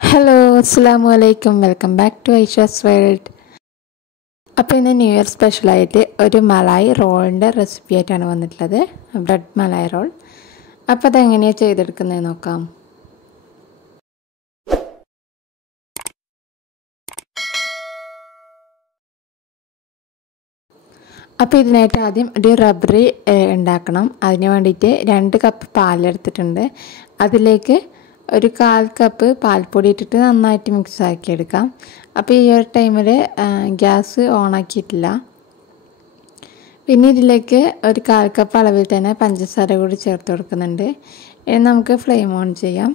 Hello അസ്സലാമു അലൈക്കും welcome back to Aisha's world. അപ്പോൾ ഇന്ന് ന്യൂ ഇയർ സ്പെഷ്യലായിട്ട് ഒരു മലായി റോളിൻ്റെ റെസിപ്പി ആയിട്ടാണ് വന്നിട്ടുള്ളത്, ബ്രെഡ് മലായി റോൾ. അപ്പോൾ അതെങ്ങനെയാണ് ചെയ്തെടുക്കുന്നത് നോക്കാം. അപ്പോൾ ഇതിനായിട്ട് ആദ്യം ഒരു റബ്ബറി ഉണ്ടാക്കണം. അതിന് വേണ്ടിയിട്ട് 2 കപ്പ് പാലെടുത്തിട്ടുണ്ട്. അതിലേക്ക് ഒരു 1/4 കപ്പ് പാൽപ്പൊടി ഇട്ടിട്ട് നന്നായിട്ട് മിക്സ് ആക്കി എടുക്കാം. അപ്പോൾ ഈ ഒരു ടൈമിൽ ഗ്യാസ് ഓണാക്കിയിട്ടില്ല. പിന്നെ ഇതിലേക്ക് ഒരു 1/4 കപ്പ് അളവിൽ തന്നെ പഞ്ചസാര കൂടി ചേർത്ത് കൊടുക്കുന്നുണ്ട്. ഇനി നമുക്ക് ഫ്ലെയിം ഓൺ ചെയ്യാം.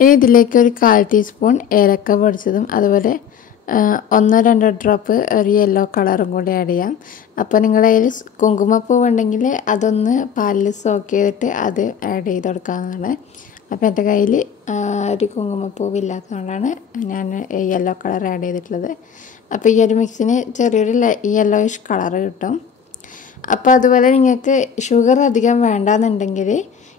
ഇനി ഇതിലേക്ക് ഒരു 1/4 ടീസ്പൂൺ ഏലക്ക പൊടിച്ചതും അതുപോലെ 1-2 ഡ്രോപ്പ് ഒരു യെല്ലോ കളറും കൂടി ആഡ് ചെയ്യാം. അപ്പോൾ നിങ്ങളുടെ കയ്യിൽ കുങ്കുമപ്പൂവ് ഉണ്ടെങ്കിൽ അതൊന്ന് പാലിൽ സോക്ക് ചെയ്തിട്ട് അത് ആഡ് ചെയ്ത് കൊടുക്കാവുന്നതാണ്. അപ്പോൾ എൻ്റെ കയ്യിൽ ഒരു കുങ്കുമപ്പൂവ് ഇല്ലാത്തതുകൊണ്ടാണ് ഞാൻ യെല്ലോ കളർ ആഡ് ചെയ്തിട്ടുള്ളത്. അപ്പോൾ ഈ ഒരു മിക്സിന് ചെറിയൊരു യെല്ലോയിഷ് കളർ കിട്ടും. അപ്പോൾ അതുപോലെ നിങ്ങൾക്ക് ഷുഗർ അധികം വേണ്ടാന്നുണ്ടെങ്കിൽ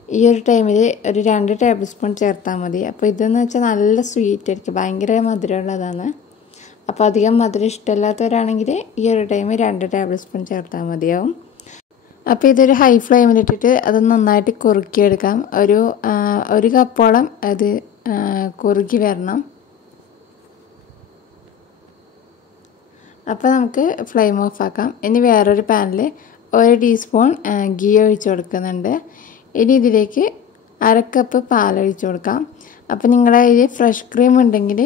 ഈ ഒരു ടൈമിൽ ഒരു 2 ടേബിൾ സ്പൂൺ ചേർത്താൽ മതി. അപ്പോൾ ഇതെന്ന് വെച്ചാൽ നല്ല സ്വീറ്റ് ആയിരിക്കും, ഭയങ്കര മധുരമുള്ളതാണ്. അപ്പോൾ അധികം മധുരം ഇഷ്ടമില്ലാത്തവരാണെങ്കിൽ ഈ ഒരു ടൈമിൽ 2 ടേബിൾ സ്പൂൺ ചേർത്താൽ മതിയാവും. അപ്പോൾ ഇതൊരു ഹൈ ഫ്ലെയിമിലിട്ടിട്ട് അത് നന്നായിട്ട് കുറുക്കിയെടുക്കാം. ഒരു കപ്പോളം അത് കുറുക്കി വരണം. അപ്പോൾ നമുക്ക് ഫ്ലെയിം ഓഫ് ആക്കാം. ഇനി വേറൊരു പാനിൽ 1 ടീസ്പൂൺ ഗീ ഒഴിച്ച് കൊടുക്കുന്നുണ്ട്. ഇനി ഇതിലേക്ക് 1/2 കപ്പ് പാലൊഴിച്ച് കൊടുക്കാം. അപ്പോൾ നിങ്ങളുടെ കയ്യിൽ ഫ്രഷ് ക്രീം ഉണ്ടെങ്കിൽ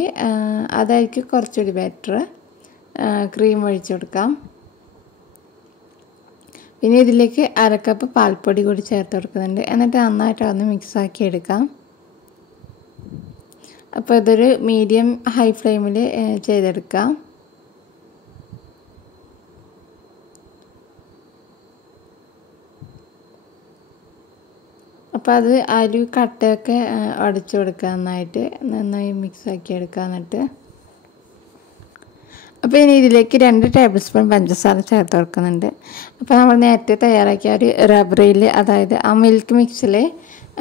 അതായിരിക്കും കുറച്ചുകൂടി ബെറ്റർ. ക്രീം ഒഴിച്ച് കൊടുക്കാം. പിന്നെ ഇതിലേക്ക് 1/2 കപ്പ് പാൽപ്പൊടി കൂടി ചേർത്ത് കൊടുക്കുന്നുണ്ട്. എന്നിട്ട് നന്നായിട്ട് ഒന്ന് മിക്സാക്കി എടുക്കാം. അപ്പോൾ ഇതൊരു മീഡിയം ഹൈ ഫ്ലെയിമിൽ ചെയ്തെടുക്കാം. അപ്പോൾ അത് ആ ഒരു കട്ടയൊക്കെ അടിച്ചു കൊടുക്കുക, നന്നായി മിക്സാക്കി എടുക്കുക. എന്നിട്ട് അപ്പോൾ ഇനി ഇതിലേക്ക് 2 ടേബിൾ സ്പൂൺ പഞ്ചസാര ചേർത്ത് കൊടുക്കുന്നുണ്ട്. അപ്പോൾ നമ്മൾ നേരത്തെ തയ്യാറാക്കിയ ഒരു റബ്ബറിയിൽ, അതായത് ആ മിൽക്ക് മിക്സിൽ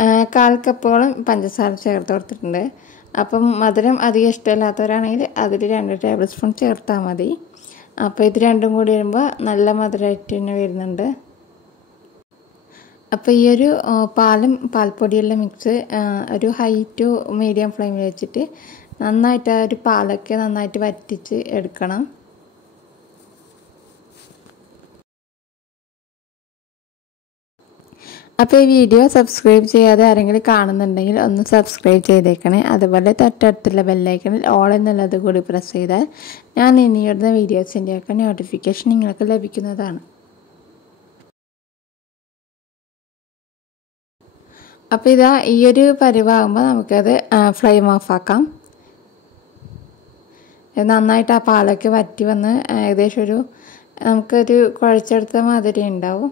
1/4 കപ്പോളം പഞ്ചസാര ചേർത്ത് കൊടുത്തിട്ടുണ്ട്. അപ്പം മധുരം അധികം ഇഷ്ടമില്ലാത്തവരാണെങ്കിൽ അതിൽ 2 ടേബിൾ സ്പൂൺ ചേർത്താൽ മതി. അപ്പോൾ ഇത് രണ്ടും കൂടി വരുമ്പോൾ നല്ല മധുരമായിട്ട് തന്നെ വരുന്നുണ്ട്. അപ്പോൾ ഈ ഒരു പാൽപ്പൊടിയുള്ള മിക്സ് ഒരു ഹൈ ടു മീഡിയം ഫ്ലെയിമിൽ വെച്ചിട്ട് നന്നായിട്ട് ആ ഒരു പാലൊക്കെ നന്നായിട്ട് വറ്റിച്ച് എടുക്കണം. അപ്പോൾ ഈ വീഡിയോ സബ്സ്ക്രൈബ് ചെയ്യാതെ ആരെങ്കിലും കാണുന്നുണ്ടെങ്കിൽ ഒന്ന് സബ്സ്ക്രൈബ് ചെയ്തേക്കണേ. അതുപോലെ തൊട്ടടുത്തുള്ള ബെല്ലൈക്കണിൽ ഓൾ എന്നുള്ളത് കൂടി പ്രസ് ചെയ്താൽ ഞാൻ ഇനി ഇടുന്ന വീഡിയോസിൻ്റെയൊക്കെ നോട്ടിഫിക്കേഷൻ നിങ്ങൾക്ക് ലഭിക്കുന്നതാണ്. അപ്പോൾ ഇതാ ഈ ഒരു പരിവാകുമ്പോൾ നമുക്കത് ഫ്ലെയിം ഓഫ് ആക്കാം. നന്നായിട്ട് ആ പാലൊക്കെ വറ്റി വന്ന് ഏകദേശം നമുക്കൊരു കുഴച്ചെടുത്ത മാതിരി ഉണ്ടാവും.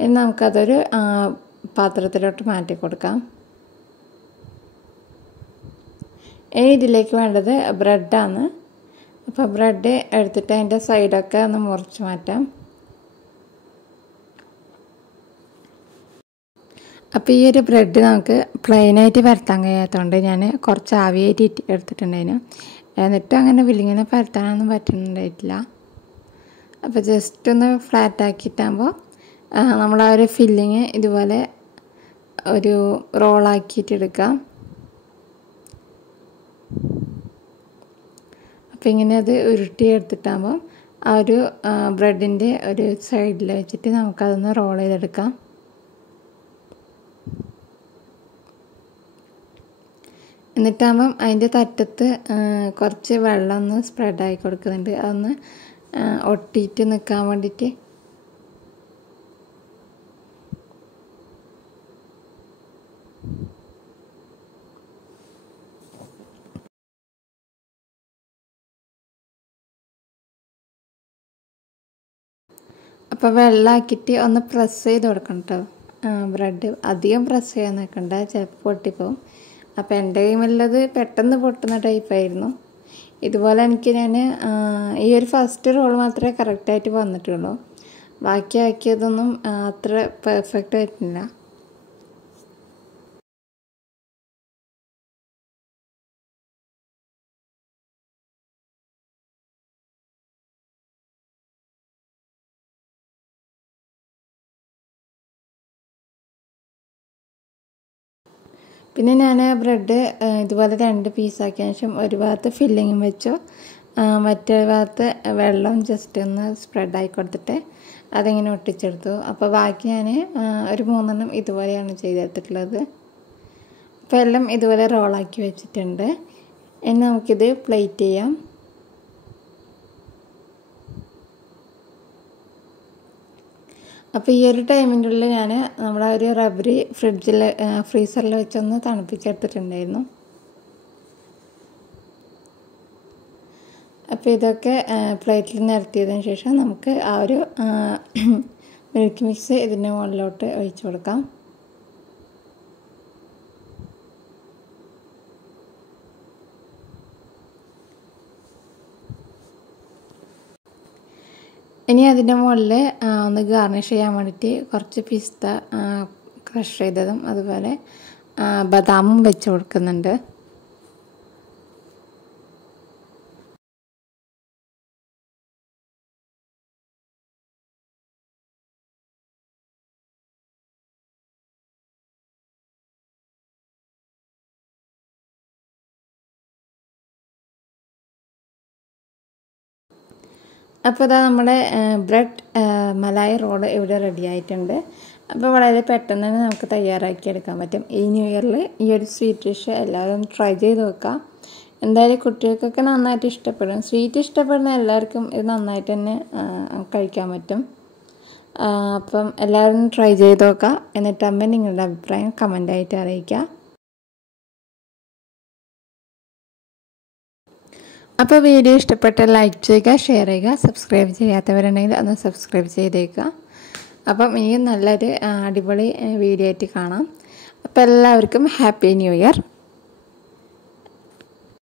ഇനി നമുക്കതൊരു പാത്രത്തിലോട്ട് മാറ്റി കൊടുക്കാം. ഇനി ഇതിലേക്ക് വേണ്ടത് ബ്രെഡാണ്. അപ്പോൾ ബ്രെഡ് എടുത്തിട്ട് അതിൻ്റെ സൈഡൊക്കെ ഒന്ന് മുറിച്ച് മാറ്റാം. അപ്പോൾ ഈ ഒരു ബ്രെഡ് നമുക്ക് പ്ലെയിനായിട്ട് പരത്താൻ കഴിയാത്തതുകൊണ്ട് ഞാൻ കുറച്ച് ആവിയായിട്ട് എടുത്തിട്ടുണ്ടായിരുന്നു. എന്നിട്ട് അങ്ങനെ വില്ലിങ്ങനെ പരത്താനൊന്നും പറ്റുന്നുണ്ടായിട്ടില്ല. അപ്പോൾ ജസ്റ്റ് ഒന്ന് ഫ്ലാറ്റ് ആക്കിയിട്ടാകുമ്പോൾ നമ്മൾ ആ ഒരു ഫില്ലിങ് ഇതുപോലെ ഒരു റോളാക്കിയിട്ട് എടുക്കാം. അപ്പോൾ ഇങ്ങനെ അത് ഉരുട്ടി എടുത്തിട്ടാകുമ്പോൾ ആ ഒരു ബ്രെഡിൻ്റെ ഒരു സൈഡിൽ വെച്ചിട്ട് നമുക്കതൊന്ന് റോൾ ചെയ്തെടുക്കാം. എന്നിട്ടാകുമ്പം അതിൻ്റെ തറ്റത്ത് കുറച്ച് വെള്ളം ഒന്ന് സ്പ്രെഡായി കൊടുക്കുന്നുണ്ട്, അതൊന്ന് ഒട്ടിയിട്ട് നിൽക്കാൻ വേണ്ടിയിട്ട്. അപ്പോൾ വെള്ളമാക്കിയിട്ട് ഒന്ന് പ്രസ് ചെയ്ത് കൊടുക്കണം കേട്ടോ. ബ്രെഡ് അധികം പ്രസ് ചെയ്യാൻ നിൽക്കണ്ട, ചിലപ്പോൾ പൊട്ടിപ്പോവും. അപ്പോൾ എൻ്റെ കയ്യിലുള്ളത് പെട്ടെന്ന് പൊട്ടുന്ന ടൈപ്പായിരുന്നു. ഇതുപോലെ ഞാൻ ഈ ഒരു ഫസ്റ്റ് റോൾ മാത്രമേ കറക്റ്റായിട്ട് വന്നിട്ടുള്ളൂ. ബാക്കി ആക്കിയതൊന്നും അത്ര പെർഫെക്റ്റ് ആയിട്ടില്ല. പിന്നെ ഞാൻ ബ്രെഡ് ഇതുപോലെ 2 പീസാക്കിയതിന് ശേഷം ഒരു ഭാഗത്ത് ഫില്ലിങ്ങും വെച്ചു, മറ്റേ ഭാഗത്ത് വെള്ളം ജസ്റ്റ് ഒന്ന് സ്പ്രെഡായി കൊടുത്തിട്ട് അതിങ്ങനെ ഒട്ടിച്ചെടുത്തു. അപ്പോൾ ബാക്കി ഞാൻ ഒരു 3 ഇതുപോലെയാണ് ചെയ്തെടുത്തിട്ടുള്ളത്. അപ്പോൾ എല്ലാം ഇതുപോലെ റോളാക്കി വെച്ചിട്ടുണ്ട്. ഇനി നമുക്കിത് പ്ലേറ്റ് ചെയ്യാം. അപ്പോൾ ഈ ഒരു ടൈമിൻ്റെ ഉള്ളിൽ ഞാൻ നമ്മുടെ ഒരു റബ്ബറി ഫ്രീസറിൽ വെച്ചൊന്ന് തണുപ്പിച്ചെടുത്തിട്ടുണ്ടായിരുന്നു. അപ്പോൾ ഇതൊക്കെ പ്ലേറ്റിൽ നിരത്തിയതിന് ശേഷം നമുക്ക് ആ ഒരു മിൽക്ക് മിക്സ് ഇതിൻ്റെ മുകളിലോട്ട് ഒഴിച്ചു കൊടുക്കാം. ഇനി അതിൻ്റെ മുകളിൽ ഒന്ന് ഗാർണിഷ് ചെയ്യാൻ വേണ്ടിയിട്ട് കുറച്ച് പിസ്ത ക്രഷ് ചെയ്തതും അതുപോലെ ബദാമും വെച്ച് കൊടുക്കുന്നുണ്ട്. അപ്പോൾ ഇതാ നമ്മുടെ ബ്രെഡ് മലായി റോള് ഇവിടെ റെഡി ആയിട്ടുണ്ട്. അപ്പോൾ വളരെ പെട്ടെന്ന് തന്നെ നമുക്ക് തയ്യാറാക്കി എടുക്കാൻ പറ്റും. ഈ ന്യൂ ഇയറിൽ ഈ ഒരു സ്വീറ്റ് ഡിഷ് എല്ലാവരും ട്രൈ ചെയ്ത് നോക്കാം. എന്തായാലും കുട്ടികൾക്കൊക്കെ നന്നായിട്ട് ഇഷ്ടപ്പെടും. സ്വീറ്റ് ഇഷ്ടപ്പെടുന്ന എല്ലാവർക്കും ഇത് നന്നായിട്ട് തന്നെ കഴിക്കാൻ പറ്റും. അപ്പം എല്ലാവരും ട്രൈ ചെയ്ത് നോക്കാം. എന്നിട്ടാകുമ്പോൾ നിങ്ങളുടെ അഭിപ്രായം കമൻ്റായിട്ട് അറിയിക്കുക. അപ്പോൾ വീഡിയോ ഇഷ്ടപ്പെട്ടാൽ ലൈക്ക് ചെയ്യുക, ഷെയർ ചെയ്യുക, സബ്സ്ക്രൈബ് ചെയ്യാത്തവരുണ്ടെങ്കിൽ ഒന്ന് സബ്സ്ക്രൈബ് ചെയ്തേക്കുക. അപ്പം ഇനിയും നല്ലൊരു അടിപൊളി വീഡിയോ ആയിട്ട് കാണാം. അപ്പോൾ എല്ലാവർക്കും ഹാപ്പി ന്യൂ ഇയർ.